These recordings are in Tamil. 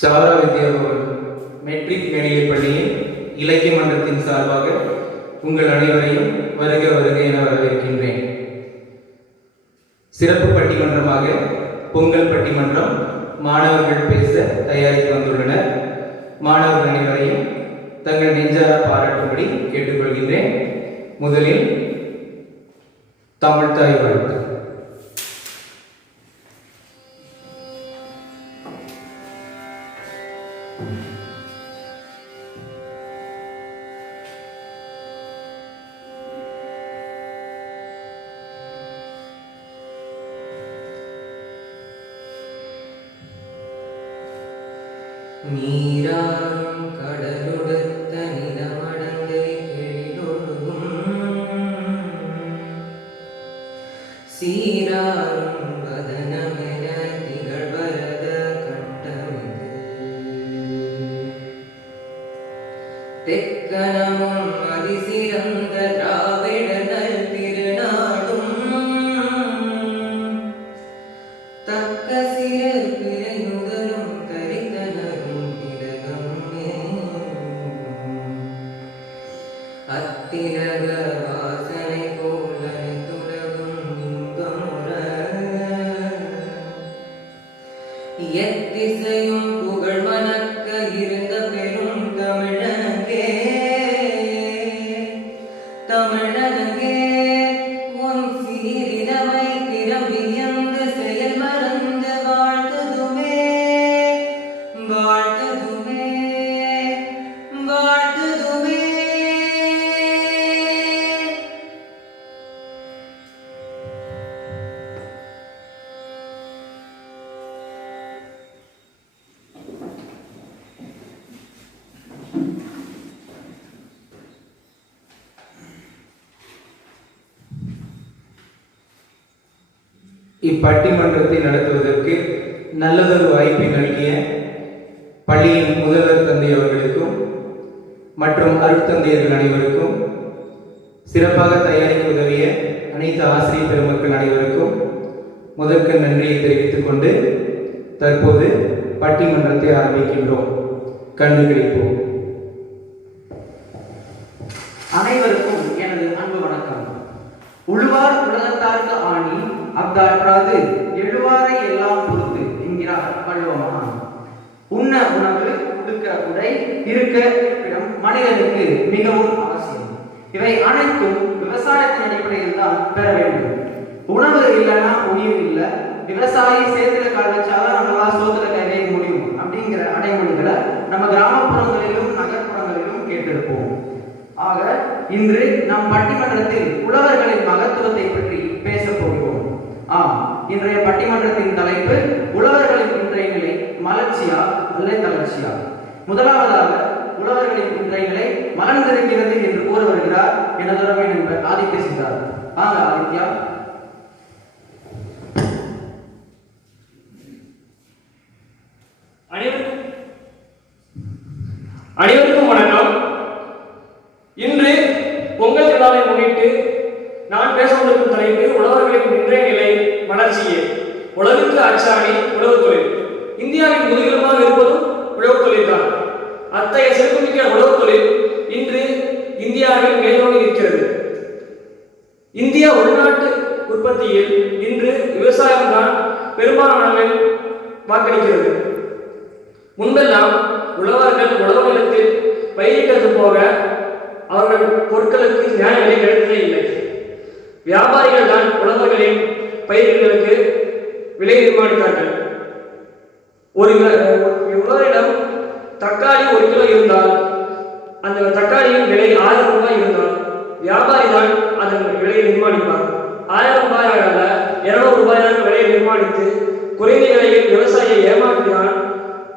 சாரா வித்யாபவன் மெட்ரிக் மேல்நிலைப் பள்ளியின் இலக்கிய மன்றத்தின் சார்பாக உங்கள் அனைவரையும் வருக வருக என வரவேற்கின்றேன். சிறப்பு பட்டிமன்றமாக பொங்கல் பட்டிமன்றம் மாணவர்கள் பேச தயாரித்து வந்துள்ளனர். மாணவர்கள் அனைவரையும் தங்கள் நெஞ்சார பாராட்டும்படி கேட்டுக்கொள்கின்றேன். முதலில் தமிழ்தாய் வாழ்த்து. நீராறும் கடலொடுத்த நிலமடங்கை கெழிலொழுகும் சீராறும் வதனமென திகழ்வரத கட்டமிகு தெக்கணமும் அதிசிறந்த திராவிடனல் திருநாடும் தக்க சிறு பிறையுதலும் அத்திலக வாசனை போல துலகும் இன்பமுற எத்திசையும் புகழ் மணக்க இருந்த பெரும் தமிழனங்கே தமிழனங்கே உன் சீரிடமை திறம்பியந்து செயல் மறந்து வாழ்த்ததுமே வாழ்த்ததுமே வாழ்த்ததுமே. இப்பட்டிமன்றத்தை நடத்துவதற்கு நல்லதொரு வாய்ப்பை நல்கிய பள்ளியின் முதல்வர் தந்தை அவர்களுக்கும் மற்றும் அருட்தந்தையர்கள் அனைவருக்கும், சிறப்பாக தயாரிக்க உதவிய அனைத்து ஆசிரியர் பெருமக்கள் அனைவருக்கும் முதற்க நன்றியை தெரிவித்துக் கொண்டு தற்போது பட்டிமன்றத்தை ஆரம்பிக்கின்றோம். கண்டுகளிப்போம். அனைவருக்கும் எனது அன்பு வணக்கம். உழுவார் உலகத்தார்க்கு ஆணி அஃதாற்றாது எழுவாரை எல்லாம் பொறுத்து என்கிறார் வள்ளுவமகான். உண்ண உணவு, உடுக்க உடை, இருக்க இருப்பிடம் மனிதனுக்கு மிகவும் அவசியம். இவை அனைத்தும் விவசாயத்தின் அடிப்படையில் தான் பெற வேண்டும். உணவு இல்லைன்னா உயிர் இல்லை. விவசாயி சேத்துல கால் வச்சாதான் நம்மளால சோத்துல கை வைக்க முடியும் அப்படிங்கிற அடைமொழிகளை நம்ம கிராமப்புறங்களிலும் நகர்ப்புறங்களிலும் கேட்டெடுப்போம். ஆக இன்று நம் பட்டிமன்றத்தில் உழவர்களின் மகத்துவத்தை பற்றி பேச போகிறோம். இன்றைய பட்டிமன்றத்தின் தலைப்பு உழவர்களின் இன்றைய நிலை மலர்ச்சியா அல்லது தளர்ச்சியா. முதலாவதாக உழவர்களின் இன்றைய நிலை மலர்ந்திருக்கிறது என்று கூற வருகிறார் எனதுறவை நண்பர் ஆதித்ய சித்தார். ஆதித்யா. அனைவருக்கும் வணக்கம். இன்று பொங்கல் விழாவை முன்னிட்டு நான் பேச கொண்டிருக்கும் தலைப்பு உழவர்களின் இன்றைய நிலை வளர்ச்சியே. உழவுக்கு அச்சாணி உழவு தொழில். இந்தியாவின் முதுகெலும்பாக இருப்பதும் உழவு தொழில் தான். அத்தகைய சிறப்புமிக்க உழவு தொழில் இன்று இந்தியாவில் மேலோங்கி நிற்கிறது. இந்தியா உள்நாட்டு உற்பத்தியில் இன்று விவசாயம் தான் பெரும்பாலான அளவில் வாக்களிக்கிறது. முன்பெல்லாம் உழவர்கள் உழவு நிலத்தில் பயிரிட்டது போக அவர்கள் பொருட்களுக்கு நியாய விலை கிடைத்ததே இல்லை. வியாபாரிகள் தான் உழவர்களின் பயிர்களுக்கு விலை நிர்ணயித்தார்கள். ஒரு உழவரிடம் தக்காளி 1 கிலோ இருந்தால் அந்த தக்காளியின் விலை 1000 ரூபாய் இருந்தால் வியாபாரி தான் அதன் விலையை நிர்மாணிப்பார். 1000 ரூபாயாக 200 ரூபாயாக விலையை நிர்மாணித்து குறைந்த விலையில் விவசாயியை ஏமாற்றினால்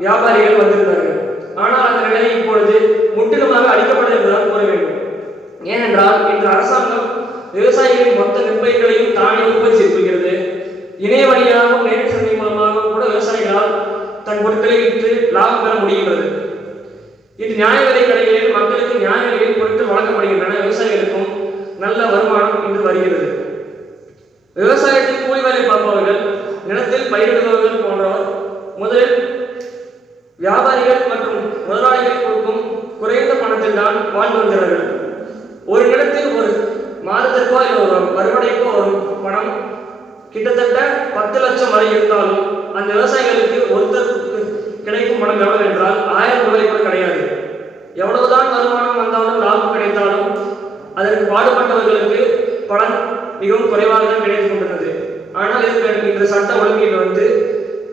வியாபாரிகள் வந்திருந்தார்கள். ஆனால் அந்த நிலை இப்பொழுது முற்றிலுமாக அளிக்கப்பட்டது என்றுதான் கூற வேண்டும். ஏனென்றால் இன்று அரசாங்கம் விவசாயிகளின் மொத்த நெற்பயிர்களையும் தானே உற்பத்தி செய்கிறது. இணைய வழியாகவும் நேரடி சந்தை மூலமாகவும் கூட விவசாயிகளால் தன் பொருட்களை விற்று லாபம் பெற முடிகிறது. இன்று நியாய விலை கடைகளில் மக்களுக்கு நியாய விலையில் பொருட்கள் வழங்கப்படுகின்றன. விவசாயிகளுக்கும் நல்ல வருமானம் இன்று வருகிறது. விவசாயத்தில் கூலி வேலை பார்ப்பவர்கள், நிலத்தில் பயிரிடுபவர்கள் போன்றோர் முதலில் வியாபாரிகள் மற்றும் முதலாளிகள் கொடுக்கும் குறைந்த பணத்தில் தான் வாழ்ந்து வருகிறார்கள். ஒரு இடத்தில் ஒரு மாதத்திற்கோ இல்லை ஒரு வருவாய்க்கோ வரும் பணம் கிட்டத்தட்ட 10 லட்சம் வரை இருந்தாலும் அந்த விவசாயிகளுக்கு ஒருத்தருக்கு கிடைக்கும் பணம் எவ்வளவு என்றால் 1000 ரூபாய் கூட கிடையாது. எவ்வளவுதான் வருமானம் வந்தாலும் லாபம் கிடைத்தாலும் அதற்கு பாடுபட்டவர்களுக்கு பலன் மிகவும் குறைவாக தான் கிடைத்துக் கொண்டிருந்தது. ஆனால் இந்த சட்ட ஒழுங்கில்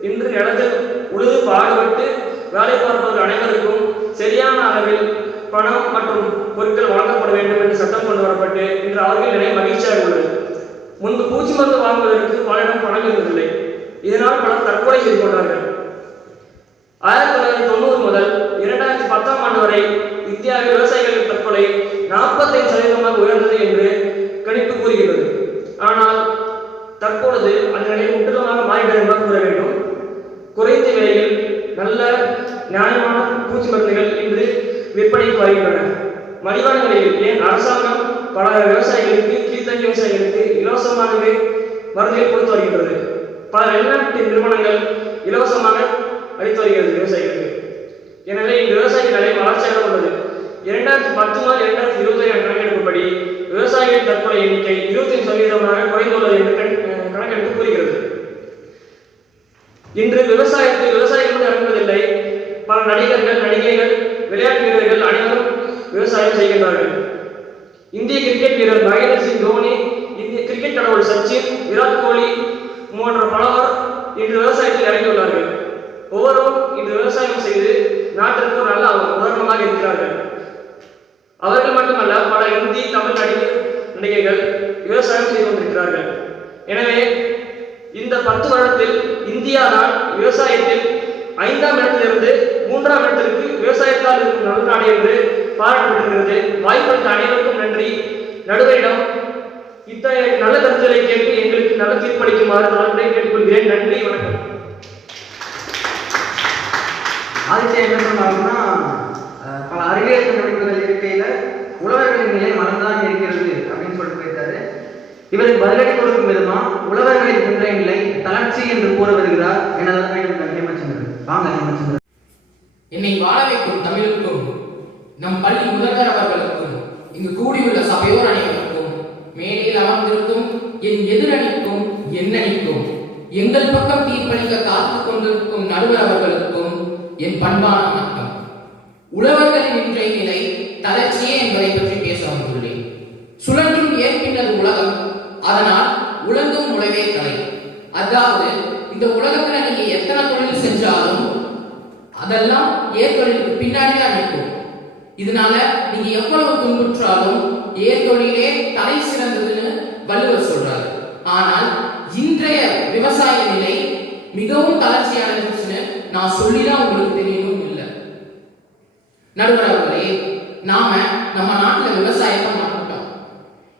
இன்று நிலத்தில் உழுது பாடுபட்டு வேலை பார்ப்பவர்கள் அனைவருக்கும் சரியான அளவில் பணம் மற்றும் பொருட்கள் வழங்கப்பட வேண்டும் என்று சட்டம் கொண்டு வரப்பட்டு இன்று அவர்கள் நிலை மகிழ்ச்சியாக உள்ளது. முன்பு பூச்சி மருந்து வாங்குவதற்கு பலரிடம் பணம் இருந்ததில்லை. இதனால் பலர் தற்கொலை செய்து கொண்டார்கள். 1990 முதல் 2010ஆம் ஆண்டு வரை இந்தியாவில் விவசாயிகளின் தற்கொலை 45% உயர்ந்தது என்று கணிப்பு கூறுகிறது. ஆனால் தற்பொழுது அந்த நிலை முற்றிலுமாக மாறிவிட்டது என்று கூற வேண்டும். குறைந்த விலையில் நல்ல நியாயமான பூச்சி மருந்துகள் இன்று விற்பனைக்கு வருகின்றன. மலிவான விலையில் ஏன் அரசாங்கம் பல விவசாயிகளுக்கு கீழ்த்தங்கிய விவசாயிகளுக்கு இலவசமாகவே மருந்துகளை கொடுத்து வருகின்றது. பல வெளிநாட்டு நிறுவனங்கள் இலவசமாக அளித்து வருகிறது விவசாயிகளுக்கு. எனவே இந்த விவசாயிகள் நிலை வளர்ச்சியாக உள்ளது. 2010 முதல் 2020 கணக்கெடுப்புப்படி விவசாயிகளின் தற்கொலை எண்ணிக்கை 25% குறைந்துள்ளது என்று கணக்கெடுப்பு கூறுகிறது. இன்று விவசாயிகள் இறங்குவதில்லை. பல நடிகர்கள், நடிகைகள், விளையாட்டு வீரர்கள் அனைவரும் விவசாயம் செய்கின்றார்கள். இந்திய கிரிக்கெட் வீரர் மகேந்திர சிங் தோனி, இந்திய கிரிக்கெட் கடவுள் சச்சின், விராட் கோலி போன்ற பலவர் இன்று விவசாயத்தில் இறங்கியுள்ளார்கள். ஒவ்வொருவரும் இன்று விவசாயம் செய்து நாட்டிற்கு நல்ல உதாரணமாக இருக்கிறார்கள். அவர்கள் மட்டுமல்ல, பல இந்தி, தமிழ் நடிகைகள் விவசாயம் செய்து கொண்டிருக்கிறார்கள். எனவே இந்த 10 வருடத்தில் இந்தியா தான் விவசாயத்தில் 5ஆம் இடத்திலிருந்து 3ஆம் இடத்திற்கு விவசாயத்தால் இருக்கும் நல்ல நாடு என்று பாராட்டப்பட்டிருக்கிறது. வாய்ப்பளித்த அனைவருக்கும் நன்றி. நடுவரிடம் இத்தகைய நல்ல கருத்துக்களை கேட்டு எங்களுக்கு நல்ல தீர்ப்பளிக்குமாறு நான் கேட்டுக்கொள்கிறேன். நன்றி, வணக்கம். ஆதித்யா என்ன சொன்னாங்கன்னா, பல அறிவியல் கண்டுபிடிப்புகள் இருக்கையில உழவர்களின் நிலை மறந்துதான் இருக்கிறது அப்படின்னு சொல்லிட்டு போயிட்டாரு. இவருக்கு பதிலடி கொடுக்கும் விதமா உழவர்களின் இன்றைய நிலை தளர்ச்சி என்று கூற வருகிறார். எனதான் ஹேமச்சந்திரன். வாங்க ஹேமச்சந்திரன். என்னை வாழ வைக்கும் தமிழுக்கும், நம் பள்ளி முதல்வர் அவர்களுக்கும், இங்கு கூடியுள்ள சபையோர் அனைவருக்கும், மேடையில் அமர்ந்திருக்கும் என் எதிரணிக்கும் என்னணிக்கும், எங்கள் பக்கம் தீர்ப்பளிக்க காத்துக் கொண்டிருக்கும் நடுவர் அவர்களுக்கும் என் பண்பான வணக்கம். உழவர்களின் இன்றைய நிலை தளர்ச்சியே என்பதை பற்றி பேச வந்துள்ளேன். சுழன்றும் ஏற்பின்னது உலகம், அதனால் உலகம் உழவே கலை. அதாவது இந்த உலகத்துல நீங்க எத்தனை தொழில் செஞ்சாலும் அதெல்லாம் ஏற்தொழிலுக்கு பின்னாடி தான் நிற்கும். இதனால நீங்க எவ்வளவு துன்புற்றாலும் ஏற்தொழிலே தலை சிறந்ததுன்னு வள்ளுவர் சொல்றாரு. ஆனால் இன்றைய விவசாய நிலை மிகவும் தளர்ச்சியானதுன்னு நான் சொல்லிதான் உங்களுக்கு தெரியணும் இல்லை. நடுவர் அவர்களே, நாம நம்ம நாட்டுல விவசாயத்தை மாற்றிட்டோம்.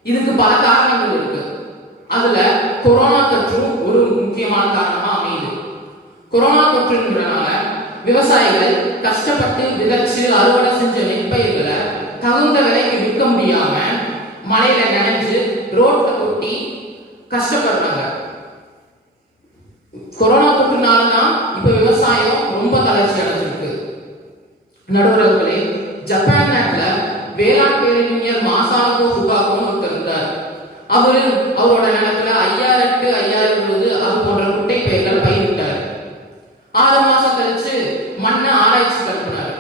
இதுக்கு பல காரணங்கள் இருக்கு. அதுல கொரோனா தொற்றும் ஒரு முக்கியமான காரணமா அமையுது. கொரோனா தொற்றுன்றனால விவசாயிகள் கஷ்டப்பட்டு விதைச்சு அறுவடை செஞ்ச நெற்பயிர்களை தகுந்த விலைக்கு விற்க முடியாம மழையில நனைஞ்சு ரோட்டை கொட்டி கஷ்டப்படுறாங்க. கொரோனா தொற்றுனால்தான் இப்ப விவசாயம் ரொம்ப தளர்ச்சி அடைஞ்சிருக்கு. நடுவர்களே, ஜப்பான் நாட்டுல வேளாண் பேரறிஞர் மாசாகோ ஃபுகாகோன்னு ஒருத்தர் இருந்தார். அவரோட நிலத்துல 5000 அது போன்ற குட்டை பயிர்கள் பயிரிட்டார். 6 மாசம் கழிச்சு மண்ணை ஆராய்ச்சி கட்டுனார்.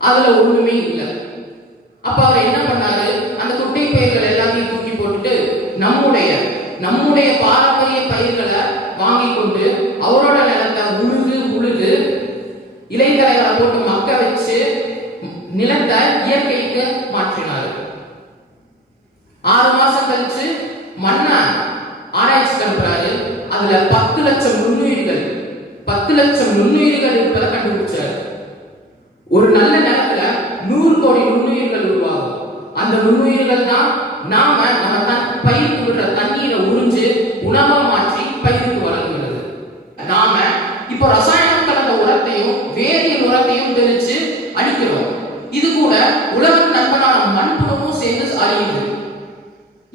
அதுல ஒண்ணுமே இல்லை. அப்ப அவர் என்ன பண்ணாரு, அந்த குட்டை பயிர்கள் எல்லாத்தையும் தூக்கி போட்டுட்டு நம்முடைய பாரம்பரிய பயிர்களை வாங்கி கொண்டு அவரோட நிலத்தை உழுது இலைத்தலைகளை போட்டு மக்க வச்சு நிலத்தை இயற்கைக்கு மாற்றினார். 6 மாசம் கழிச்சு மண்ணை ஆராய்ச்சி கண்டுறாரு. அதுல 10 லட்சம் நுண்ணுயிர்கள் இருப்பதை கண்டுபிடிச்சாரு. ஒரு நல்ல நிலத்துல 100 கோடி நுண்ணுயிர்கள் உருவாகும். அந்த நுண்ணுயிர்கள் தான் நம்ம பயிருக்கு விடுற தண்ணீரை உறிஞ்சு உணவா மாற்றி பயிருக்கு வழங்குகிறது. நாம இப்போ ரசாயனம் கலந்த உரத்தையும் வேதியியல் உரத்தையும் தெளிச்சு அடிக்கிறோம். இது கூட உலகம் நண்பனான மண்புழுவும் சேர்ந்து அழியுது.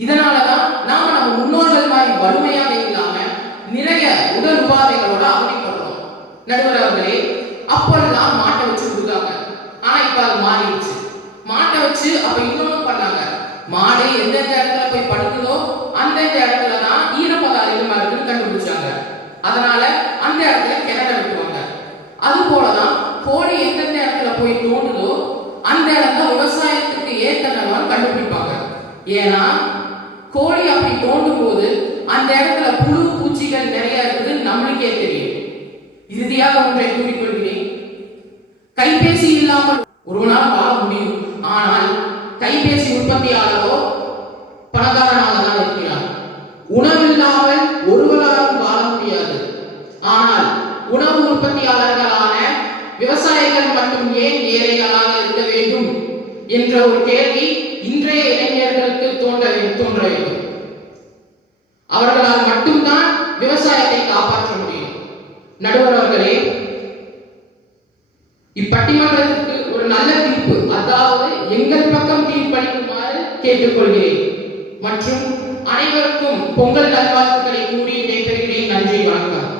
இதனாலதான் நாம நம்ம முன்னோர்கள் மாதிரி வறுமையாக இல்லாம நிறைய உடல் உபாதைகளோட அவதிப்படுறோம். நடுவர் அவர்களே, அப்பெல்லாம் மாட்டை வச்சு கொடுத்தாங்க. ஆனா இப்ப அது மாறிடுச்சு. மாட்டை வச்சு அப்ப இன்னொன்னு பண்ணாங்க. மாடு எந்தெந்த இடத்துல போய் படுக்குதோ அந்தந்த இடத்துல தான் ஈரப்பதம் அதிகமா இருக்குன்னு கண்டுபிடிச்சாங்க. அதனால அந்த இடத்துல கிணற வெட்டுவாங்க. அது போலதான் கோழி எந்தெந்த இடத்துல போய் தோண்டுதோ அந்த இடத்துல விவசாயத்துக்கு ஏத்த நிலம் கண்டுபிடிப்பாங்க. ஏன்னா கோழி அப்படி தோண்டும் போது அந்த இடத்துல புழு பூச்சிகள் நிறைய இருக்குது நம்மளுக்கே தெரியும். இறுதியாக ஒன்றை கூறிக்கொள்கிறேன். கைபேசி இல்லாமல் ஒருவனால் வாழ முடியும். ஆனால் கைபேசி உற்பத்தியாளரோ பணக்காரனாக தான் இருக்கிறார். உணவில்லாமல் ஒருவராலும் வாழ முடியாது. ஆனால் உணவு உற்பத்தியாளர்களான விவசாயிகள் மட்டும் ஏன் ஏழைகளாக இருக்க வேண்டும் என்ற ஒரு கேள்வி இன்றைய இளைஞர்களுக்கு தோன்ற வேண்டும். அவர்களால் மட்டும்தான் விவசாயத்தை காப்பாற்ற முடியும். நடுவர் அவர்களே, இப்பட்டிமன்றத்திற்கு ஒரு நல்ல தீர்ப்பு, அதாவது எங்கள் பக்கம் தீர்ப்பளிக்குமாறு கேட்டுக்கொள்கிறேன். மற்றும் அனைவருக்கும் பொங்கல் நல்வாழ்த்துக்களை கூறி விடைபெறுகிறேன். நன்றி, வணக்கம்.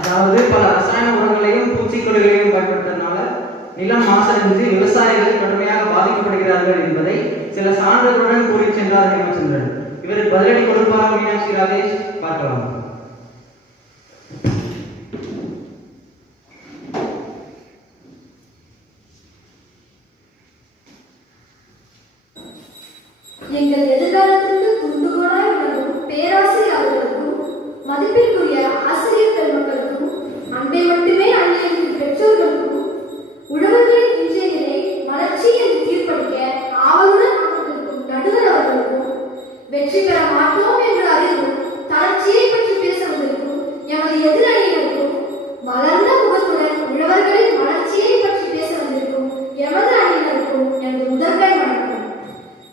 அதாவது பல ரசாயன உரங்களையும் பூச்சிக்கொல்லிகளையும் பயன்படுத்துறதுனால நிலம் மாசடைந்து விவசாயிகள் கடுமையாக பாதிக்கப்படுகிறார்கள் என்பதை சில சான்றுகளுடன் கூறி சென்றார் ஹேமச்சந்திரன். இவருக்கு பதிலடி கொடுப்பார் மீனாட்சி ராஜேஷ். பார்க்கலாம். எங்கள் எதிர்காலத்திற்கு துண்டுகோலாய் விளங்கும் பேராசிரியர்களுக்கும் மதிப்பிற்குரிய ஆசிரியர் பெருமக்களுக்கும் அன்பை மட்டுமே அன்னையின் பெற்றோர்களுக்கும் உழவர்களின் இன்றைய நிலை வளர்ச்சி என்று தீர்ப்பளிக்க ஆவலுடன் அமர்ந்திருக்கும் நடுவர் அவர்களுக்கும் வெற்றி பெற மாட்டோம் என்று அறிந்தும் தளர்ச்சியை பற்றி பேச வந்திருக்கும் எமது எதிரணியினருக்கும் மலர்ந்த முகத்துடன் உழவர்களின் வளர்ச்சியை பற்றி பேச வந்திருக்கும் எமது அணியினருக்கும் எனது முதற்கை வணக்கம்.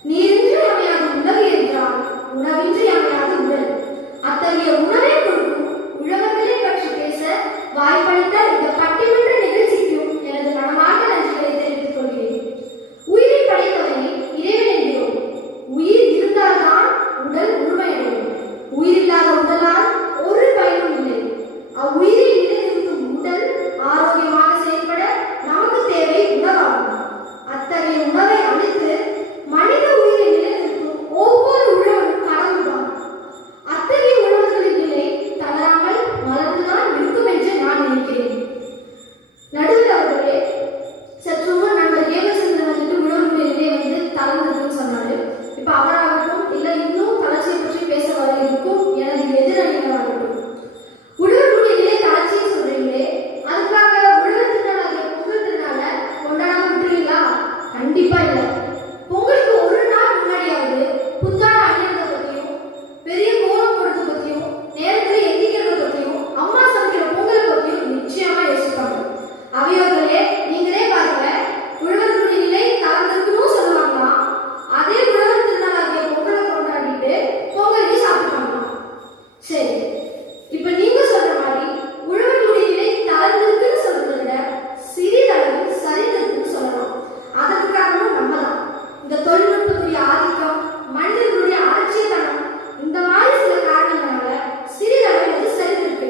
நீரின்றி அமையாது உணவு என்றால் உணவின்றி அமையாது உடல். அத்தகைய உணவை கொடுக்கும் உழவர்களை பற்றி பேச வாய்ப்பளித்த இந்த பட்டிமன்ற நிகழ்ச்சிக்கும் எனது மனமார்ந்த நன்றிகளை தெரிவித்துக் கொள்கிறேன். உயிரை படைத்தவனை இறைவன் என்கிறோம். உயிர் இருந்தால்தான் உடல் முழுமையடையும். உயிரில்லாத உடலால் ஒரு பயனும் இல்லை. அவ்வுயிரை நிலைநிறுத்தும் உடல் ஆரோக்கியமாக செயல்பட நமக்கு தேவை உணவாகும். அத்தகைய உணவை அளித்து மனித உயிரை நிலைநிறுத்தும் ஒவ்வொரு உழவரும் கடவுள்தான். அத்தகைய உழவர்களின் நிலை தளராமல் மலர்ந்துதான் இருக்கும் என்று நான் நினைக்கிறேன். நடுவர் அவர்களே, சற்று முன் நண்பர் ஹேமச்சந்திரன் வந்துட்டு உழவர்களுடைய நிலை வந்து தளர்ந்திருக்குன்னு சொன்னாரு. இப்ப அவராகட்டும் இல்ல இன்னும் தளர்ச்சியை பற்றி பேச வர இருக்கும் எனது எதிரணியினராகட்டும், உழவர்களுடைய நிலை தளர்ச்சின்னு சொல்றீங்களே, அதுக்காக உழவர் திருநாளாகிய பொங்கல் திருநாள கொண்டாடாம விட்டுறீங்களா? கண்டிப்பா இல்லை. பொங்கலுக்கு ஒரு நாள் முன்னாடியாவது புத்தாடை அணியறத பத்தியும் பெரிய கோலம் போடுறத பத்தியும் நேரத்துல எந்திக்கிறத பத்தியும் அம்மா சமைக்கிற பொங்கலை பத்தியும் நிச்சயமா யோசிப்பாங்க. அவையோர்களே, நீங்களே பாருங்க, உழவர்களுடைய நிலை தளர்ந்திருக்குன்னு சொல்லுவாங்களா, அதே உழவர் திருநாளாகிய பொங்கலை கொண்டாடிட்டு பொங்கலுக்கு சாப்பிட்டாங்களாம். சரி, இப்ப நீங்க சொல்ற மாதிரி உழவர்களுடைய நிலை தளர்ந்திருக்குன்னு சொல்றதை விட சிறிதளவு சரிந்திருக்குன்னு சொல்லலாம். அதற்கு காரணம் நம்ம தான். இந்த தொழில்நுட்பத்துடைய ஆதிக்கம், மனிதர்களுடைய அலட்சியத்தனம், இந்த மாதிரி சில காரணங்களால சிறிதளவு இது சரிந்திருக்கு.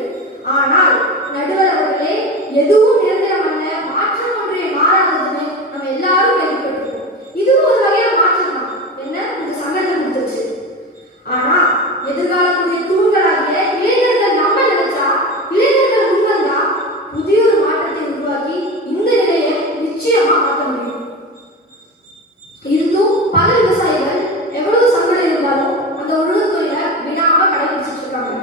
ஆனால் நடுவர் அவர்களே, எதுவும் நிரந்தரம் அல்ல, மாற்றம் ஒன்றே மாறாததுன்னு நம்ம எல்லாரும் கேள்விப்பட்டிருக்கோம். இதுவும் ஒரு வகையான மாற்றம் தான். என்ன, இந்த சங்கடம் முடிஞ்சிருச்சு. ஆனா எதிர்காலத்துடைய தூண்களாகிய இளைஞர்கள் நம்ம நினைச்சா, இளைஞர்கள் முன்வந்தா புதிய ஒரு மாற்றத்தை உருவாக்கி இந்த நிலையை நிச்சயமா மாற்ற முடியும். இருந்தும் பல விவசாயிகள் எவ்வளவு சங்கடம் இருந்தாலும் அந்த உழவு தொழிலை விடாம கடைபிடிச்சிட்டு இருக்காங்க.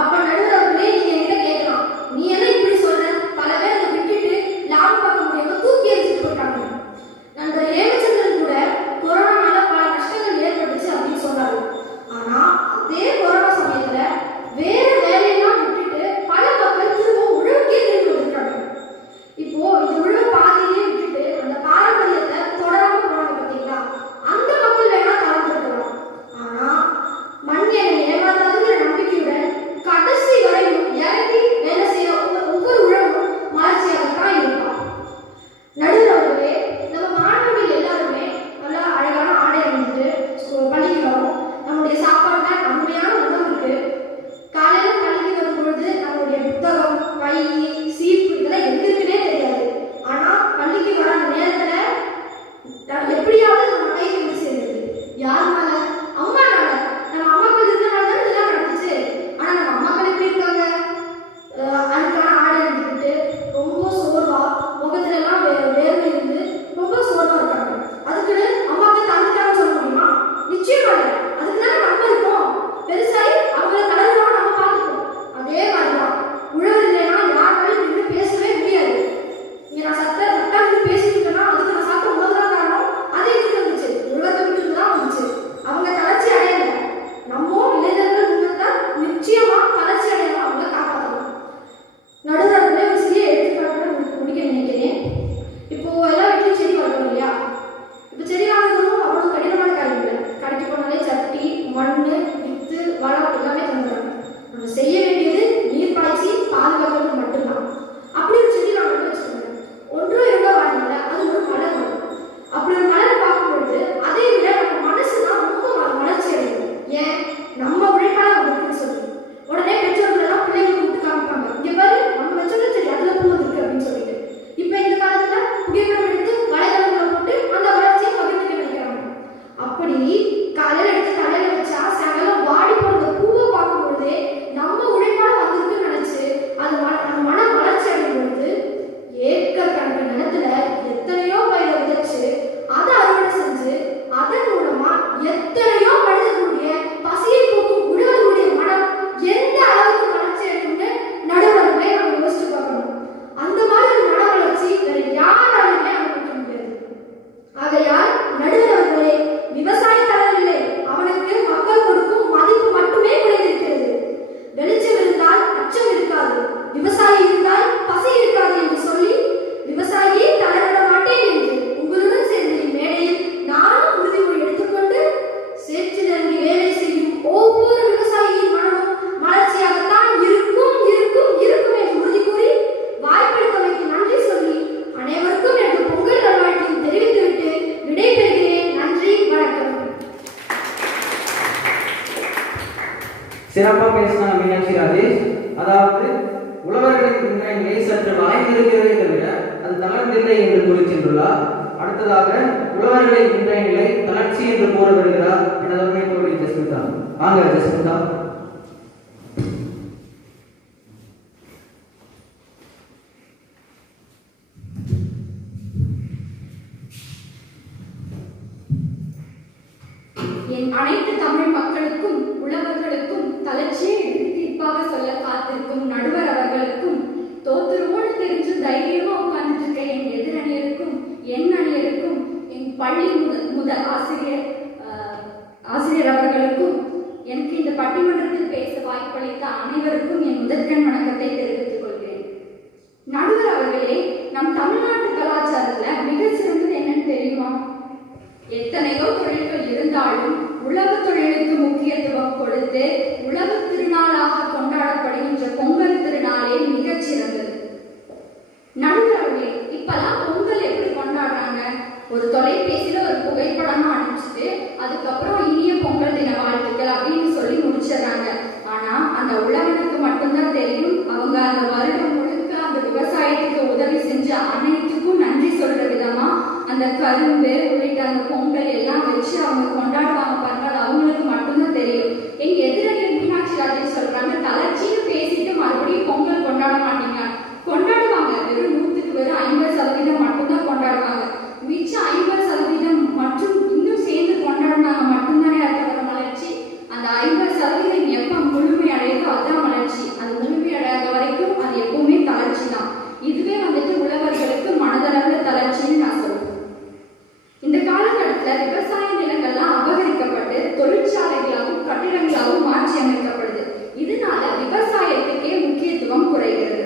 அப்ப நடுவர் அவர்களே, நீங்க என்கிட்ட கேட்கலாம், நீ என்ன இப்படி சொல்ற? பல பேர் அதை விட்டுட்டு லாபம் பார்க்க முடியாம தூக்கி எறிஞ்சிட்டு போயிட்டாங்க. நண்பர் ஹேமச்சந்திரன் கூட கொரோனானால பல நஷ்டங்கள் ஏற்பட்டுச்சு அப்படின்னு சொன்னாரு. ஆனா அதே சிறப்பாக பேசின மீனாட்சி ராஜேஷ். அதாவது உழவர்களின் இன்றைய நிலை சற்று வாய்ந்திருக்கிறதே தவிர அது தளர்ந்தில்லை என்று கூறி சென்றுள்ளார். அடுத்ததாக உழவர்களின் இன்றைய நிலை தளர்ச்சி என்று கூற வருகிறார் எனது தோழி ஜஸ்மிதா. வாங்க ஜஸ்மிதா. என் அனைத்து தமிழ் மக்களுக்கும் உழவர்களுக்கும் தளர்ச்சியை தீர்ப்பாக சொல்ல காத்திருக்கும் நடுவர் அவர்களுக்கும் தோத்துருவோடு தெரிஞ்சு தைரியமா உட்கார்ந்துட்டு இருக்க என் எதிரணியருக்கும் என் அணியருக்கும் என் பள்ளி முதல் ஆசிரியர் அவர்களுக்கும் எனக்கு இந்த பட்டிமன்றத்தில் பேச வாய்ப்பளித்த அனைவருக்கும் என் முதற்கண் வணக்கத்தை தெரிவித்துக் கொள்கிறேன். நடுவர் அவர்களே, நம் தமிழ்நாட்டு கலாச்சாரத்துல மிக சிறந்தது என்னன்னு தெரியுமா? எத்தனையோ தொழில்கள் இருந்தாலும் உழவு தொழிலுக்கு முக்கியத்துவம் கொடுத்து உழவு திருநாளாக கொண்டாடப்படுகின்ற பொங்கல் திருநாளே மிகச் சிறந்தது. நடுவர்களே, இப்பெல்லாம் பொங்கல் எப்படி கொண்டாடுறாங்க? ஒரு தொலைபேசியில ஒரு புகைப்படமா அனுப்பிச்சுட்டு அதுக்கப்புறம் இனிய பொங்கல் தின வாழ்த்துக்கள் அப்படின்னு சொல்லி முடிச்சிடறாங்க. ஆனா அந்த உழவனுக்கு மட்டும்தான் தெரியும், அவங்க அந்த வருடம் முழுக்க அந்த விவசாயத்துக்கு உதவி செஞ்ச அனைத்துக்கும் நன்றி சொல்ற விதமா அந்த கரும்பு உள்ளிட்ட அந்த பொங்கல் எல்லாம் வச்சு அவங்க கொண்டாடுவாங்க பாருங்க. அது அவங்களுக்கு மட்டும்தான் தெரியும். எங்க எதிரணியர் மீனாட்சி ராஜேஷ் சொல்றாங்க, தளர்ச்சின்னு பேசிட்டு மறுபடியும் பொங்கல் கொண்டாட மாட்டீங்க. கொண்டாடுவாங்க, வெறும் 50% மட்டும்தான் கொண்டாடுவாங்க. மிச்சம் 50% மற்றும் இன்னும் சேர்ந்து கொண்டாடுனாங்க மட்டும்தானே இருக்கிற மலர்ச்சி. அந்த 50% எப்ப முழுமை அடையுதோ அதான் மலர்ச்சி. அது முழுமை அடையாத வரைக்கும் அது எப்பவுமே தளர்ச்சி தான். இதுவே வந்துட்டு உழவர்களுக்கு மனதளவுல தளர்ச்சின்னு நான் சொல்றேன். இந்த காலகட்டத்துல விவசாய நிலங்கள்லாம் அபகரிக்கப்பட்டு தொழிற்சாலைகளாகவும் கட்டிடங்களாகவும் மாற்றி அமைக்கப்படுது. இதனால விவசாயத்துக்கே முக்கியத்துவம் குறைகிறது.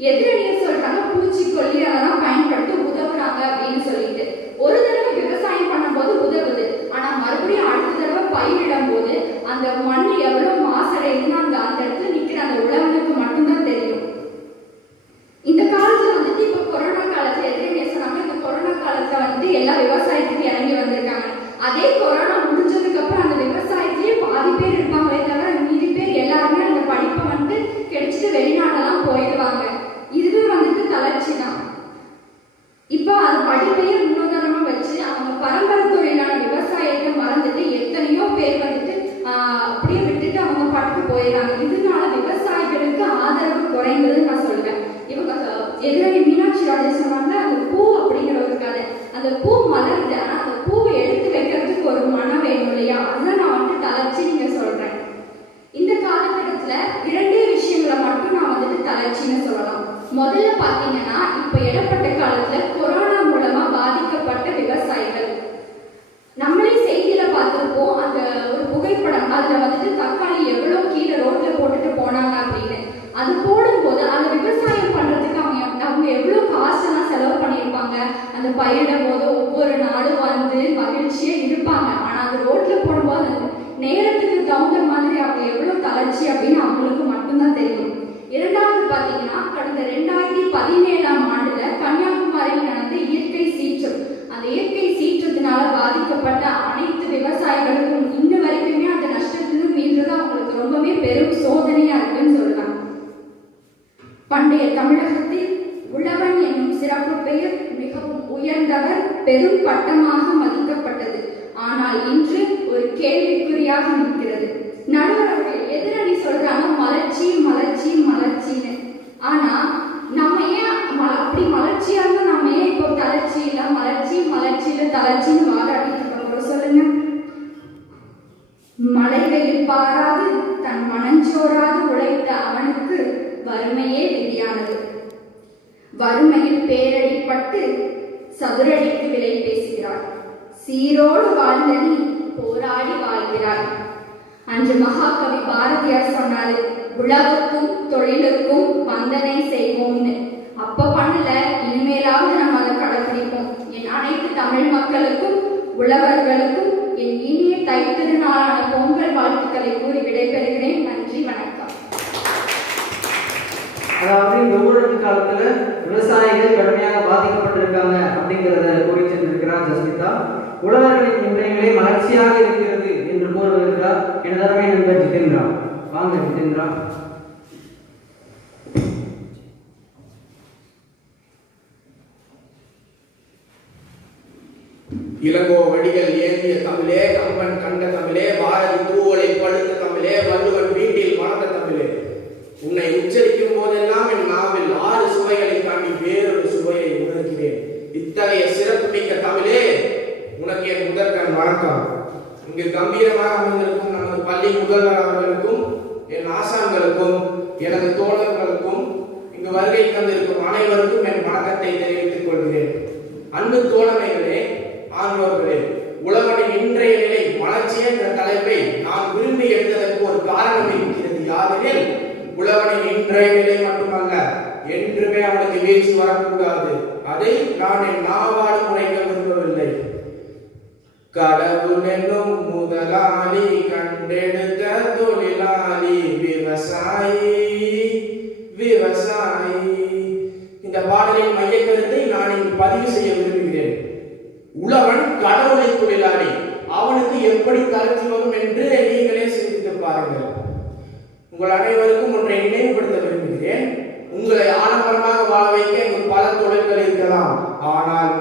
எதிரணியர் சொல்றாங்க, பூச்சிக்கொல்லி அதெல்லாம் பயன்படுத்தி உதவுறாங்க அப்படின்னு சொல்லிட்டு. ஒரு தடவை விவசாயம் பண்ணும்போது உதவுது, ஆனா மறுபடியும் அடுத்த தடவை பயிரிடும் போது அந்த மண் எவ்வளவு மாசடைதுன்னு அந்த இடத்துல நிக்கிற அந்த உழவனுக்கு மட்டும்தான் தெரியும். இந்த காலத்துல வந்துட்டு இப்ப கொரோனா காலத்துல எதிரணியர் சொன்னாங்க, இந்த கொரோனா காலத்துல வந்து எல்லா விவசாயத்துக்கு இறங்கி வந்திருக்காங்க. அதே கொரோனா முடிஞ்சதுக்கு அப்புறம் அந்த விவசாயத்திலேயே பாதி பேர் இருப்பாங்களே தவிர மீதி பேர் எல்லாருமே அந்த படிப்பை வந்து கிடைச்சிட்டு வெளிநாடெல்லாம் போயிடுவாங்க. இதுவே வந்துட்டு தளர்ச்சி தான். இப்போ அது படிப்பையே முன்னுதாரணமா வச்சு அவங்க பரம்பரை தொழிலான விவசாயத்தை மறந்துட்டு எத்தனையோ பேர் வந்துட்டு அப்படியே விட்டுட்டு அவங்க பாட்டுக்கு போயிடுறாங்க. இதனால விவசாயிகளுக்கு ஆதரவு குறைந்ததுன்னு நான் சொல்றேன். இவங்க எதிரணி மீனாட்சி ராஜேஷ் சொன்னாங்க, அந்த பூ அப்படிங்கிற ஒரு கதை. அந்த பூ மலர்ந்து, ஆனா அந்த பூவை எடுத்து வைக்கிறதுக்கு ஒரு மனம் வேணும் இல்லையா? அதுதான் நான் வந்துட்டு தளர்ச்சி நீங்க சொல்றேன். இந்த காலகட்டத்துல 2 விஷயங்களை மட்டும் நான் வந்துட்டு தளர்ச்சின்னு சொல்லலாம். முதல்ல பாத்தீங்கன்னா, இப்ப இடப்பட்ட காலத்துல கொரோனா மூலமா பாதிக்கப்பட்ட விவசாயிகள். நம்மளே செய்தியில பார்த்திருப்போம், அந்த ஒரு புகைப்படம், அதுல வந்துட்டு தக்காளி எவ்வளவு கீழே ரோட்ல போட்டுட்டு போனாங்க அப்படின்னு. அது போடும்போது அந்த விவசாயம் பண்றதுக்கு அவங்க எவ்வளவு காசெல்லாம் செலவு பண்ணியிருப்பாங்க. அந்த பயிரிடும் போது ஒவ்வொரு நாளும் வந்து மகிழ்ச்சியா இருப்பாங்க. ஆனா அந்த ரோட்ல போடும்போது நேரத்துக்கு தகுந்த மாதிரி அவங்க எவ்வளவு தளர்ச்சி அப்படின்னு அவங்களுக்கு மட்டும்தான் தெரியும். இரண்டாவது பாத்தீங்கன்னா, கடந்த 2017ஆம் ஆண்டுல கன்னியாகுமரியில் நடந்த இயற்கை சீற்றம். அந்த இயற்கை சீற்றத்தினால பாதிக்கப்பட்ட அனைத்து விவசாயிகளுக்கும் இன்ன வரைக்குமே அந்த நஷ்டத்திலும் மீள்றது அவங்களுக்கு ரொம்பவே பெரும் சோதனையா இருக்குன்னு சொல்றாங்க. பண்டைய தமிழகத்தில் உழவன் என்னும் சிறப்பு பெயர் மிகவும் உயர்ந்தவர், பெரும் பட்டமாக மதிக்கப்பட்டது. ஆனால் இன்று ஒரு கேள்விக்குறியாக நிற்கிறது. நடுவர்கள் எதிரணி சொல்றாங்க மலர்ச்சி மலர்ச்சி மலர்ச்சின்னு. ஆனா நம்ம ஏன் அப்படி மலர்ச்சியா இருந்தா நம்ம ஏன் இப்போ தளர்ச்சி இல்ல மலர்ச்சி மலர்ச்சியில தளர்ச்சின்னு வாதாடிட்டு இருக்கோம்? சொல்லுங்க. மழை வெயில் பாராது தன் மனஞ்சோராது உழைத்த அவனுக்கு வறுமையே விதியானது. வறுமையில் பேரடிப்பட்டு சதுரடிக்கு விலை பேசுகிறார். சீரோடு வாழ்ந்த நீ போராடி வாழ்கிறாய். அன்று மகாகவி பாரதியார் சொன்னாரு, உழவுக்கும் தொழிலுக்கும் வந்தனை செய்வோம்னு. அப்ப பண்ணல, இனிமேலாவது நம்ம அதை கடைபிடிப்போம். என் அனைத்து தமிழ் மக்களுக்கும் உழவர்களுக்கும் என் இனிய தைத்திருநாளான பொங்கல் வாழ்த்துக்களை கூறி விடைபெறுகிறேன். நன்றி, வணக்கம். அதாவது இந்த ஊரடங்கு காலத்துல விவசாயிகள் கடுமையாக பாதிக்கப்பட்டிருக்காங்க அப்படிங்கிறத கூறி சென்றிருக்கிறார் ஜஸ்மிதா. உழவர்களின் இன்றைய நிலை மலர்ச்சியாக இருக்கிறது என்று கூறுகிறார் எனது நண்பர் ஜிதேந்திரா. வாங்க ஜிதேந்திரா. இளங்கோ வடிகள் ஏந்திய தமிழே, கம்பன் கண்ட தமிழே, பாரதி தூவலை பழுத்த தமிழே, வள்ளுவன் வீட்டில் மறந்த தமிழே, உன்னை உச்சரிக்கும் போதெல்லாம் என் நாவில் 6 சுவைகளை தாண்டி வேறொரு சுவையை உணர்கிறேன். இத்தகைய சிறப்புமிக்க தமிழே, உனக்கு என் முதற்கண் வணக்கம். இங்கு கம்பீரமாக அமைந்திருக்கும் நமது பள்ளி முதல்வர் அவர்களுக்கும், என் ஆசான்களுக்கும், எனது தோழர்களுக்கும், இங்கு வருகை தந்திருக்கும் அனைவருக்கும் என் வணக்கத்தை தெரிவித்துக் கொள்கிறேன். அன்பு தோழமைகளே, ஆண்டோர்களே, உழவனின் இன்றைய நிலை வளர்ச்சி என்ற தலைப்பை நான் விரும்பி எடுத்ததற்கு ஒரு காரணம் இருக்கிறது. யாரெனில், உழவனின் இன்றைய நிலை மட்டுமல்ல, என்றுமே அவனுக்கு வீழ்ச்சி வரக்கூடாது. அதை நான் என் நாவாடு முறைக்க விரும்பவில்லை. கடவுள் என்னும் முதலாளி, கண்டெடுத்த தொழிலாளி, விவசாயி விவசாயி. இந்த பாடலின் மைய கருத்தை நான் இங்கு பதிவு செய்ய விரும்புகிறேன். உழவன் கடவுளை தொழிலாளி, அவனுக்கு எப்படி தளர்ச்சி வரும் என்று நீங்களே சிந்தித்து பாருங்கள். உங்கள் அனைவருக்கும் ஒன்றை நினைவுபடுத்த விரும்புகிறேன். உங்களை ஆடம்பரமாக வாழ வைக்க இங்கு பல தொழில்கள் இருக்கலாம். ஆனால்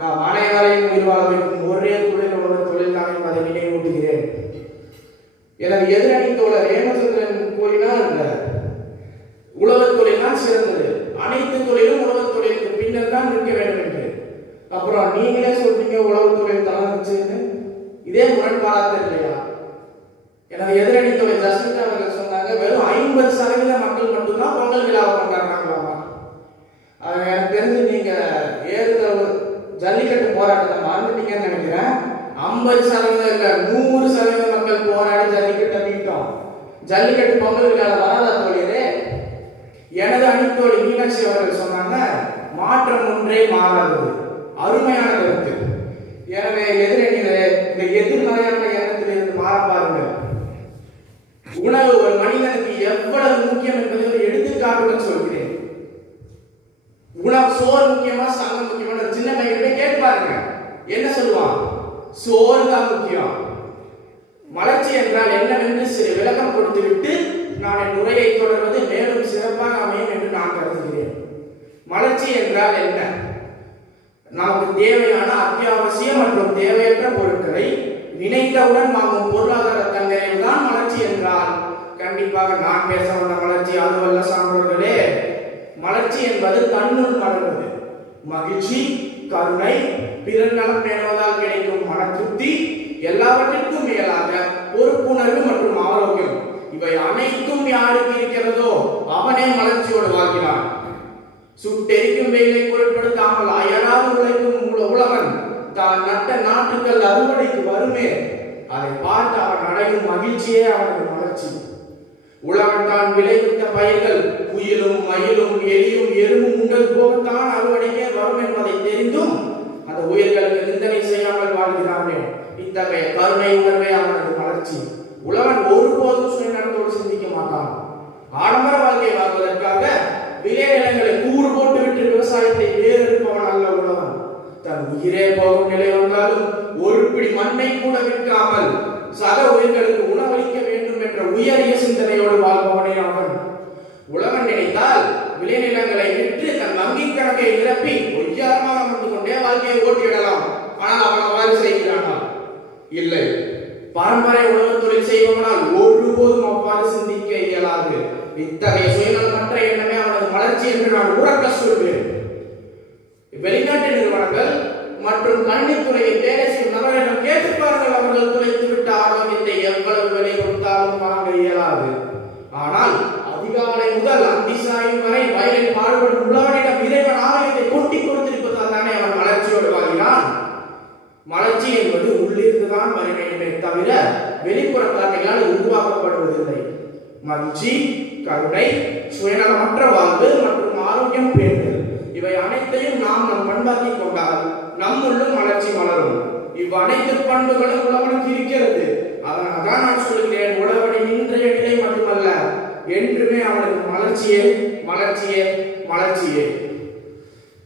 நாம் அனைவரையும் உயிர் வாழ வைக்கும் ஒரே தொழில் ஒரு தொழில் தான் என்பதை நினைவூட்டுகிறேன். எனது எதிரணி தோழர் ஏமச்சந்திரன் கூறினார், உழவர் தொழில் தான் சிறந்தது, அனைத்து தொழிலும் உழவர் தொழிலுக்கு பின்னர் தான் நிற்க வேண்டும் என்று. அப்புறம் நீங்களே சொல்றீங்க உழவர் தொழில் தளர்ந்துச்சுன்னு. இதே முரண்பாடாக இல்லையா? எனது எதிரணி தொழில் ஜஸ்மிதா அவர்கள் சொன்னாங்க, வெறும் 50% மக்கள் மட்டும்தான் பொங்கல் விழாவை கொண்டாடுறாங்களாமா. எனக்கு தெரிஞ்சு நீங்க ஏறுதல் ஜல்லிக்கட்டு போராட்டத்தை மறந்துட்டீங்கன்னு நினைக்கிறேன். 50% இல்ல 100% மக்கள் போராடி ஜல்லிக்கட்டை மீட்டோம். ஜல்லிக்கட்டு பொங்கல் விழாவில் வராதா தோழியரே? எனது அணித்தோழி மீனாட்சி அவர்கள் சொன்னாங்க, மாற்றம் ஒன்றே மாறாதது. அருமையான கருத்து. எனவே எதிரணியிலே இந்த எதிர்மறையான எண்ணத்தில் இருந்து மாற பாருங்கள். உணவு ஒரு மனிதனுக்கு எவ்வளவு முக்கியம் என்பதை ஒரு எடுத்துக்காட்டுடன் சொல்கிறேன். உணவு சோறு முக்கியமா சங்கம் முக்கியமான சின்ன பையன்கிட்ட கேட்டு பாருங்க, என்ன சொல்லுவான்? சோறு தான் முக்கியம். மலர்ச்சி என்றால் என்னவென்று சிறு விளக்கம் கொடுத்து விட்டு நான் என் உரையை தொடர்வது மேலும் சிறப்பாக அமையும் என்று நான் கருதுகிறேன். மலர்ச்சி என்றால் என்ன? நமக்கு தேவையான அத்தியாவசிய மற்றும் தேவையற்ற பொருட்களை நினைத்தவுடன் வாங்கும் பொருளாதார தன்னிறைவு தான் மலர்ச்சி என்றால், கண்டிப்பாக நான் பேச வந்த மலர்ச்சி அதுவல்ல சான்றோர்களே. மலர்ச்சி என்பது தன்னுள் மலர்வது. மகிழ்ச்சி, கருணை, பிறர் நலம் பேணுவதால் கிடைக்கும் மன திருப்தி, எல்லாவற்றிற்கும் மேலாக பொறுப்புணர்வு மற்றும் ஆரோக்கியம், இவை அனைத்தும் யாருக்கு இருக்கிறதோ அவனே மலர்ச்சியோடு வாழ்கிறான். சுட்டெரிக்கும் வெயிலை பொருட்படுத்தாமல் அயராது உழைக்கும் உழவன் தான் நட்ட நாட்டுகள் அறுவடைக்கு வருமே, அதை பார்த்து அவன் அடையும் மகிழ்ச்சியே அவனுக்கு மலர்ச்சி. உழவன் தான் விளைவித்த பயிர்கள் குயிலும் மயிலும் எலியும் எறும்பும் உண்டல் போகத்தான் அறுவடைக்கே வரும் என்பதை தெரிந்தும் அந்த உயிர்களுக்கு நிந்தனை செய்யாமல் வாழ்கிறானே, இத்தகைய கருணை உணர்வே அவனது மலர்ச்சி. உழவன் ஒருபோதும் சுயநலத்தோடு சிந்திக்க மாட்டான். ஆடம்பர வாழ்க்கை வாழ்வதற்காக விளைநிலங்களை கூறு போட்டு விட்டு விவசாயத்தை வேறெடுப்பவன் அல்ல உழவன். தன் உயிரே போகும் நிலை வந்தாலும் ஒரு பிடி மண்ணை கூட விற்காமல் சக உயிர்களுக்கு உணவளிக்க வேண்டும் என்ற உயரிய சிந்தனையோடு வாழ்பவனே அவன். உழவன் நினைத்தால் விளைநிலங்களை விற்று தன் வங்கி கணக்கை நிரப்பி ஒய்யாரமாக அமர்ந்து கொண்டே வாழ்க்கையை ஓட்டிவிடலாம். ஆனால் அவன் அவ்வாறு செய்கிறானா? இல்லை. பாரம்பரிய உழவு தொழில் செய்பவனால் ஒருபோதும் அவ்வாறு சிந்திக்க இயலாது. இத்தகைய சுயநலமற்ற எண்ணமே அவனது மலர்ச்சி என்று நான் உறக்க சொல்வேன். வெளிநாட்டு நிறுவனங்கள் மற்றும் கணினித்துறையில் வேலை செய்யும் நபர்களிடம் கேட்டுப்பார்கள், அவர்கள் துளைத்து விட்ட ஆரோக்கியத்தை எவ்வளவு விலை கொடுத்தாலும் வாங்க இயலாது. ஆனால் அதிகாலை முதல் அந்திசாயும் வரை வயலில் பாடுபடும் உழவனிடம் இறைவன் ஆரோக்கியத்தை கொட்டி கொடுத்திருப்பதால் தானே அவன் மலர்ச்சியோடு வாழ்கிறான். மலர்ச்சி என்பது உள்ளிருந்துதான் வர வேண்டுமே தவிர வெளிப்புற காரணிகளால் உருவாக்கப்படுவதில்லை. மகிழ்ச்சி, கருணை, சுயநலமற்ற வாழ்வு மற்றும் ஆரோக்கியம் பேணுதல், இவை அனைத்தையும் நாம் நம் பண்பாக்கி கொண்டால் நம்முள்ளும் மலர்ச்சி வளரும். இவ்வனைத்து பண்புகளும் உழவனுக்கு இருக்கிறது. அதனால்தான் நான் சொல்கிறேன், உழவனின் இன்றைய நிலை மட்டுமல்ல, என்றுமே அவனுக்கு மலர்ச்சியே மலர்ச்சியே மலர்ச்சியே.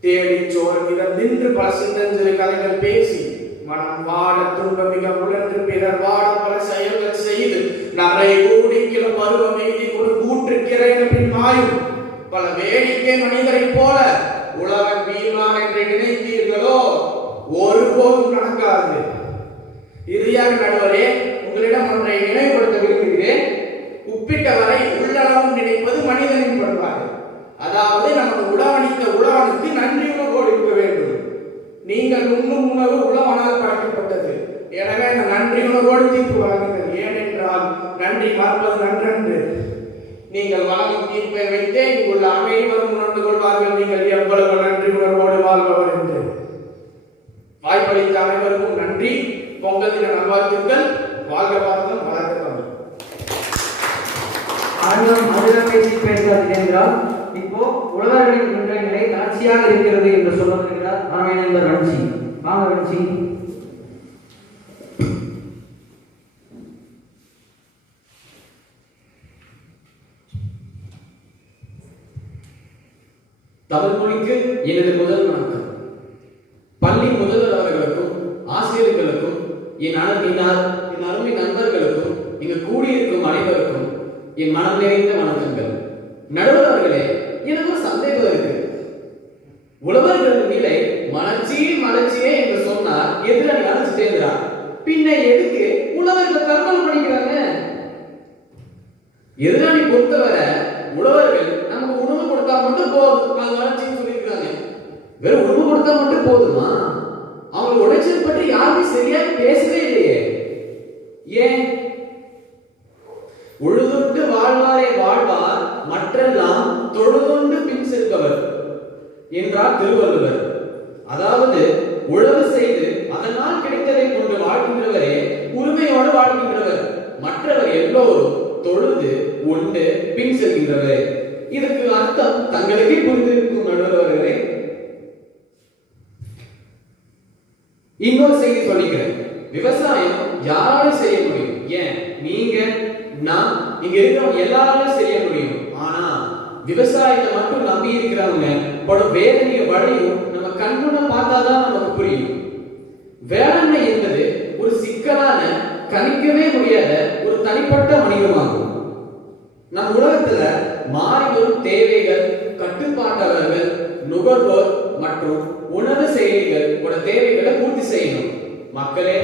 தேடி சோறு விதம் நின்று பல சிந்தஞ்சிறு கதைகள் பேசி மனம் வாட துன்ப மிக உழன்று பிறர் வாட பல செயல்கள் செய்து நரை பாயும் பல வேடிக்கை மனிதரைப் போல உலகம் வீழ்வான் என்று நினைத்தீர்களோ ஒருபோதும் நடக்காது. இறுதியாக நடுவரே, உங்களிடம் ஒன்றை நினைவுபடுத்த விரும்புகிறேன். உப்பிட்ட வரை உள்ளளவும் நினைப்பது மனிதனின் பண்பாடு. அதாவது நமது உழவனித்த உழவனுக்கு நன்றி உணர்வோடு இருக்க வேண்டும். நீங்கள் உண்ணும் உணவு உழவனால் படைக்கப்பட்டது. எனவே அந்த நன்றி உணர்வோடு தீர்ப்பு வழங்குங்கள். ஏனென்றால் நன்றி மறப்பது நன்றன்று. நீங்கள் வழங்கும் தீர்ப்பை வைத்தே இங்குள்ள அனைவரும் உணர்ந்து கொள்வார்கள் நீங்கள் எவ்வளவு நன்றி உணர்வோடு வாழ்பவர் என்று. வாய்ப்பளித்த அனைவருக்கும் நன்றி. பொங்கல் தின நல்வாழ்த்துக்கள். வாழ்க பாரதம், வளர்க தமிழ். ஆங்கிலம் அதிகம் பேசாது என்றால் இப்போ உழவர்களின் இன்றைய நிலை தளர்ச்சியாக இருக்கிறது என்று சொல்ல வருகிறார் நாராயணன் ரஞ்சி. வாங்க ரஞ்சி. தமிழ் மொழிக்கு எனது முதல் வணக்கம். பள்ளி முதல்வர் அவர்களுக்கும் ஆசிரியர்களுக்கும் என் அருமை நண்பர்களுக்கும் இங்கு கூடியிருக்கும் அனைவருக்கும் என் மனம் நிறைந்த வணக்கங்கள். நடுவர் அவர்களே, எனக்கு ஒரு சந்தேகம் இருக்கு. உழவர்களின் நிலை மலர்ச்சியே என்று சொன்னால் எதிராளி அழைச்சிட்டே இருக்கிறார். பின்ன எதுக்கு உழவர்கள் தற்கொலை பண்ணிக்கிறாங்க? எதிராளி பொறுத்தவரை உழவர்கள் நமக்கு உணவு கொடுத்தா மட்டும் போதும், அது வளர்ச்சின்னு சொல்லியிருக்காங்க. வெறும் உணவு கொடுத்தா மட்டும் போதுமா? அவங்க உழைச்சல் பற்றி யாருமே சரியா பேசவே இல்லையே. ஏன்? உழுதுண்டு வாழ்வாரை வாழ்வார், மற்றெல்லாம் தொழுதுண்டு பின் செல்பவர் என்றார் திருவள்ளுவர். அதாவது உழவு செய்து அதனால் கிடைத்ததை கொண்டு வாழ்கின்றவரே உரிமையோடு வாழ்கின்றவர், மற்றவர் எல்லோரும் தொழுது உண்டு பின் செல்கின்றவர். இதற்கு அர்த்தம் தங்களுக்கே புரிந்திருக்கும் நடுவர்களே. இன்னொரு செய்தி சொல்லிக்கிறேன். விவசாயம் யாராலும் செய்ய முடியும். ஏன்? நீங்க, நான், இங்க இருக்கிறவங்க எல்லாராலும் செய்ய முடியும். ஆனா விவசாயத்தை மட்டும் நம்பி இருக்கிறவங்க படும் வேதனைய வழியும் நம்ம கண்முன்ன பார்த்தாதான் நமக்கு புரியும். வேளாண்மை என்பது ஒரு சிக்கலான, கணிக்கவே முடியாத ஒரு தனிப்பட்ட வணிகமாகும். நம் உலகத்துல மாறி வரும் தேவைகள், கட்டுப்பாட்டாளர்கள், நுகர்வோர் மற்றும் உணவு செயலிகள் தேவைகளை பூர்த்தி செய்யணும். மக்களே,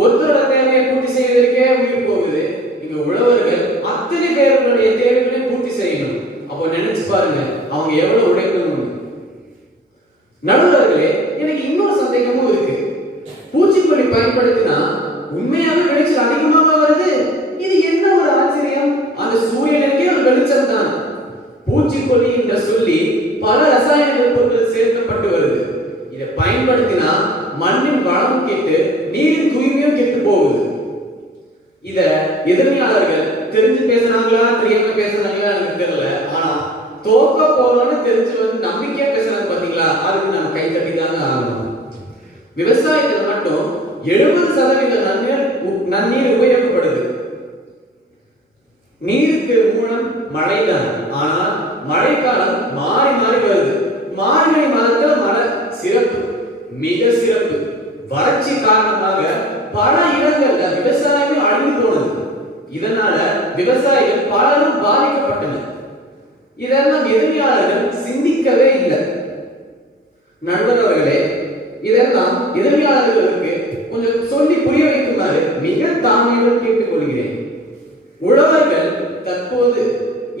ஒருத்தரோட தேவையை பூர்த்தி செய்வதற்கே உயிர் போகுது. இங்க உழவர்கள் அத்தனை பேர்களுடைய தேவைகளை பூர்த்தி செய்யணும். அப்போ நினைச்சு பாருங்க அவங்க எவ்வளவு உழைக்கணும். நடுவர்களே, எனக்கு இன்னொரு சந்தேகமும் இருக்கு. பூச்சிக்கொல்லி பயன்படுத்தினா உண்மையாவே விளைச்சல் அதிகமாக வருது. இது என்ன ஒரு ஆச்சரியம்! அந்த சூரியனுக்கே ஒரு வெளிச்சம் தான். பூச்சிக்கொல்லி என்று சொல்லி பல ரசாயன பொருட்கள் சேர்க்கப்பட்டு வருது. இதை பயன்படுத்தினா மண்ணின் வளம் கெட்டு நீரின் தூய்மையும் கெட்டு போகுது. இத எதிர்மையாளர்கள் தெரிஞ்சு பேசுறாங்களா தெரியாம பேசுறாங்களா எனக்கு தெரியல. ஆனா தோக்க போறோம்னு தெரிஞ்சு நம்பிக்கையா பேசுறாங்க பாத்தீங்களா, அதுக்கு நம்ம கை தட்டி தாங்க ஆகணும். விவசாயத்தில் மட்டும் 70% நன்னீர் உபயோகப்படுது. நீருக்கு மூலம் மழைதான். ஆனால் மழைக்காலம் மாறி மாறி வருது. மார்கழி மாதத்தில் மழை சிறப்பு, மிக சிறப்பு. வறட்சி காரணமாக பல இடங்கள்ல விவசாயமே அழிந்து போனது. இதனால விவசாயிகள் பலரும் பாதிக்கப்பட்டனர். இதெல்லாம் எதிர்மையாளர்கள் சிந்திக்கவே இல்லை. நண்பர்களே, இதெல்லாம் எதிர்மையாளர்களுக்கு கொஞ்சம் சொல்லி புரிய வைக்குமாறு மிக தாழ்மையுடன் கேட்டுக் கொள்கிறேன். உழவர்கள் தற்போது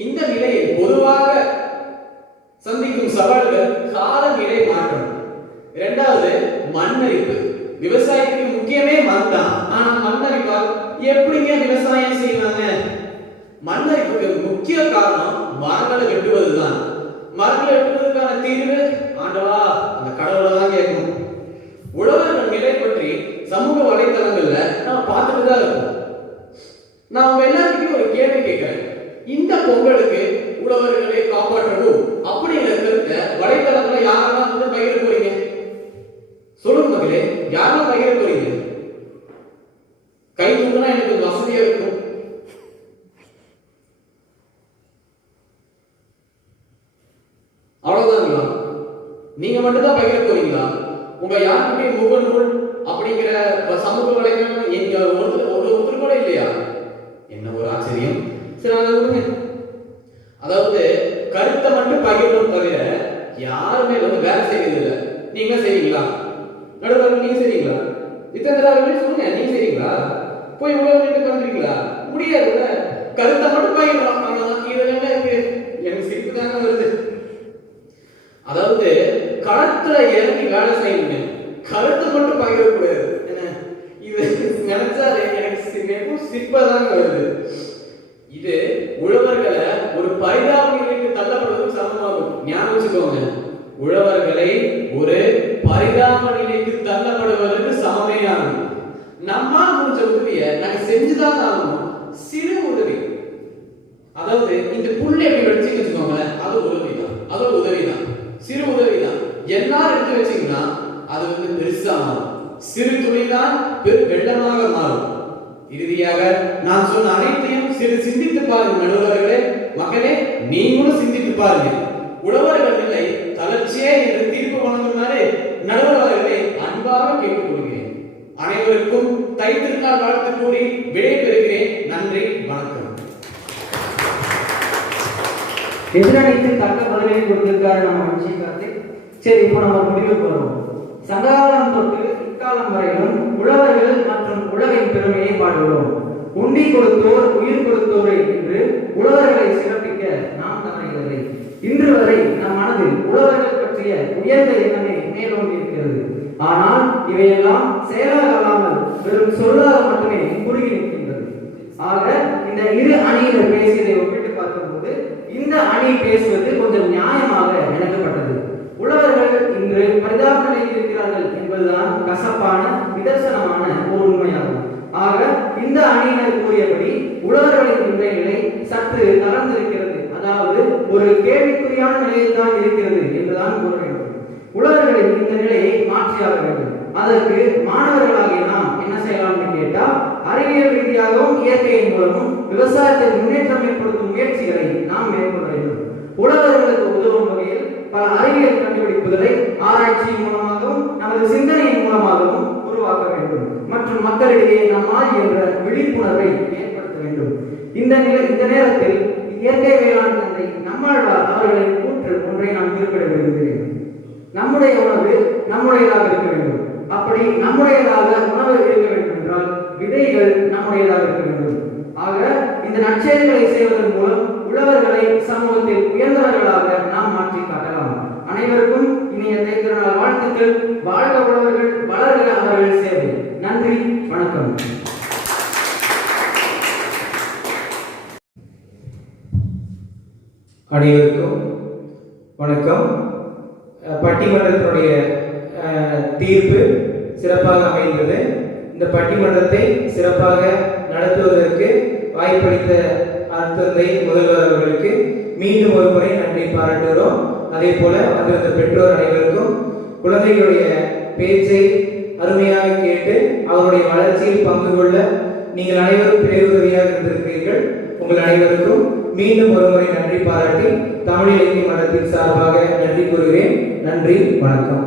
இந்த நிலையில் பொதுவாக சந்திக்கும் சவால்கள் காலநிலை மாற்றம், இரண்டாவது மண்ணரிப்பு. விவசாயத்துக்கு முக்கியமே மண் தான். ஆனா மண்ணரிப்பால் எப்படிங்க விவசாயம் செய்வாங்க? மண்ணரிப்புக்கு முக்கிய காரணம் மரங்களை வெட்டுவதுதான். மரங்களை வெட்டுவதற்கான தீர்வு ஆண்டவா அந்த கடவுளை தான் கேட்கணும். உழவர்கள் நிலை பற்றி சமூக வலைதளங்கள்ல நம்ம பார்த்துட்டு தான் இருக்கோம். நான் உங்க எல்லாருக்கும் ஒரு கேள்வி கேட்கிறேன். இந்த பொங்கலுக்கு உழவர்களை காப்பாற்றவும் அப்படிங்கிற கருத்தை வலைதளங்களை யாரெல்லாம் வந்து பகிர போறீங்க? சொல்லுங்க மக்களே, யாரெல்லாம் பகிர போறீங்க? கை தூக்கினா எனக்கு வசதியா இருக்கும். அவ்வளவுதாங்களா? நீங்க மட்டும்தான் பகிர போறீங்களா? உங்க யாருக்குமே முகநூல் அப்படிங்கிற சமூக வலைதளம் எங்க ஒருத்தர் கூட இல்லையா? என்ன ஒரு ஆச்சரியம். சரி, அதை விடுங்க. அதாவது முடியாதுல்ல, கருத்தை மட்டும் பகிர்றோம். அவ்வளவுதான். இதுல என்ன இருக்கு? எனக்கு சிரிப்பு தாங்க வருது. அதாவது களத்துல இறங்கி வேலை செய்யணும், கருத்தை மட்டும் பகிரக்கூடாது. என்ன இது நினைச்சாலே எனக்கு சிரிப்பாதாங்க வருது. இது உழவர்களை ஒரு பரிதாப நிலைக்கு தள்ளப்படுவதற்கு சமமாகும். ஞாபகம் வச்சுக்கோங்க, உழவர்களை ஒரு பரிதாப நிலைக்கு தள்ளப்படுவதற்கு சமமே ஆகும். நம்மால் முடிஞ்ச உதவியை நாங்க செஞ்சுதான் ஆகணும். சிறு உதவி, அதாவது இந்த புள்ளை எப்படி வச்சு வச்சுக்கோங்களேன், அது உதவிதான், அது ஒரு உதவிதான், சிறு உதவிதான். எல்லாரும் எடுத்து வச்சீங்கன்னா அது பெருசா மாறும். சிறு துளிதான் பெரு வெள்ளமாக மாறும். இறுதியாக நான் சொன்ன அனைத்தையும் சிறு சிந்தித்து பாருங்க நடுவர்களே, மக்களே, நீங்களும் சிந்தித்து பாருங்க. உழவர்கள் இல்லை தளர்ச்சியே என்று தீர்ப்பு வழங்குமாறு நடுவர்களே அன்பாக கேட்டுக்கொள்கிறேன். அனைவருக்கும் தை திருநாள் வாழ்த்து கூறி விடை பெறுகிறேன். நன்றி, வணக்கம். எதிரணிக்கு தக்க பதிலை கொடுத்திருக்காரு நம்ம விஷயக்காரத்தை. சரி, இப்போ நம்ம முடிவுக்கு வருவோம். சங்ககாலம் தொட்டு இக்காலம் வரையிலும் உழவர்கள் மற்றும் உழவின் பெருமையை பாடுகிறோம். உண்டி கொடுத்தோர் உயிர் கொடுத்தோரை என்று உழவர்களை சிறப்பிக்க நாம் தவறுகிறதை. இன்று வரை நம் மனதில் உழவர்கள் பற்றிய உயர்ந்த எண்ணமே மேலோங்கி இருக்கிறது. ஆனால் இவையெல்லாம் செயலாக அல்லாமல் வெறும் சொல்லாக மட்டுமே குறுகி நிற்கின்றது. ஆக இந்த இரு அணியினர் பேசியதை ஒப்பிட்டு பார்க்கும்போது இந்த அணி பேசுவது கொஞ்சம் நியாயமாக நினைக்கப்பட்டது. உழவர்கள் இன்று பரிதாப நிலையில் இருக்கிறார்கள் என்பதுதான் கசப்பான நிதர்சனமான ஒரு உண்மையாகும். ஆக இந்த அணியினர் கூறியபடி உழவர்களின் இன்றைய நிலை சற்று தளர்ந்திருக்கிறது, அதாவது ஒரு கேள்விக்குறியான நிலையில் தான் இருக்கிறது என்றுதான் கூற வேண்டும். உழவர்களின் இந்த நிலையை மாற்றியாக வேண்டும். அதற்கு மாணவர்களாகிய நாம் என்ன செய்யலாம் என்று கேட்டால், அறிவியல் ரீதியாகவும் இயற்கையின் மூலமும் விவசாயத்தை முன்னேற்றம் ஏற்படுத்தும் முயற்சிகளை நாம் மேற்கொள்ள வேண்டும். உழவர்களுக்கு உதவும் வகையில் பல அறிவியல் கண்டுபிடிப்புகளை ஆராய்ச்சியின் மூலமாகவும் நமது சிந்தனையின் மூலமாகவும் உருவாக்க வேண்டும் மற்றும் மக்களிடையே நம்மால் என்ற விழிப்புணர்வை ஏற்படுத்த வேண்டும். இந்த நேரத்தில் இயற்கை வேளாண் தந்தை நம்மாழ்வார் அவர்களின் கூற்று ஒன்றை நாம் குறிப்பிட விரும்புகிறேன். நம்முடைய உணவு நம்முடையதாக இருக்க வேண்டும். அப்படி நம்முடையதாக உணவு இருக்க வேண்டும் என்றால் விதைகள் நம்முடையதாக இருக்க வேண்டும். ஆக இந்த நற்செயல்களை செய்வதன் மூலம் உழவர்களை சமூகத்தில் உயர்ந்தவர்களாக நாம் மாற்றி காட்டலாம். அனைவருக்கும் இனிய தைத்திருநாள் வாழ்த்துக்கள். வாழ்க உழவர்கள், வளர்க அவர்கள் சேவை. நன்றி, வணக்கம். அனைவருக்கும் வணக்கம். பட்டிமன்றத்தினுடைய தீர்ப்பு சிறப்பாக அமைந்தது. இந்த பட்டிமன்றத்தை சிறப்பாக நடத்துவதற்கு வாய்ப்பளித்த அத்தந்தை முதல்வர் அவர்களுக்கு மீண்டும் ஒரு முறை நன்றி பாராட்டுகிறோம். அதே போல வந்திருந்த பெற்றோர் அனைவருக்கும் குழந்தைகளுடைய பேச்சை அருமையாக கேட்டு அவருடைய வளர்ச்சியில் பங்கு கொள்ள நீங்கள் அனைவரும் பேருதவியாக இருந்திருக்கிறீர்கள். உங்கள் அனைவருக்கும் மீண்டும் ஒரு முறை நன்றி பாராட்டி தமிழ் இலக்கிய மன்றத்தின் சார்பாக நன்றி கூறுகிறேன். நன்றி, வணக்கம்.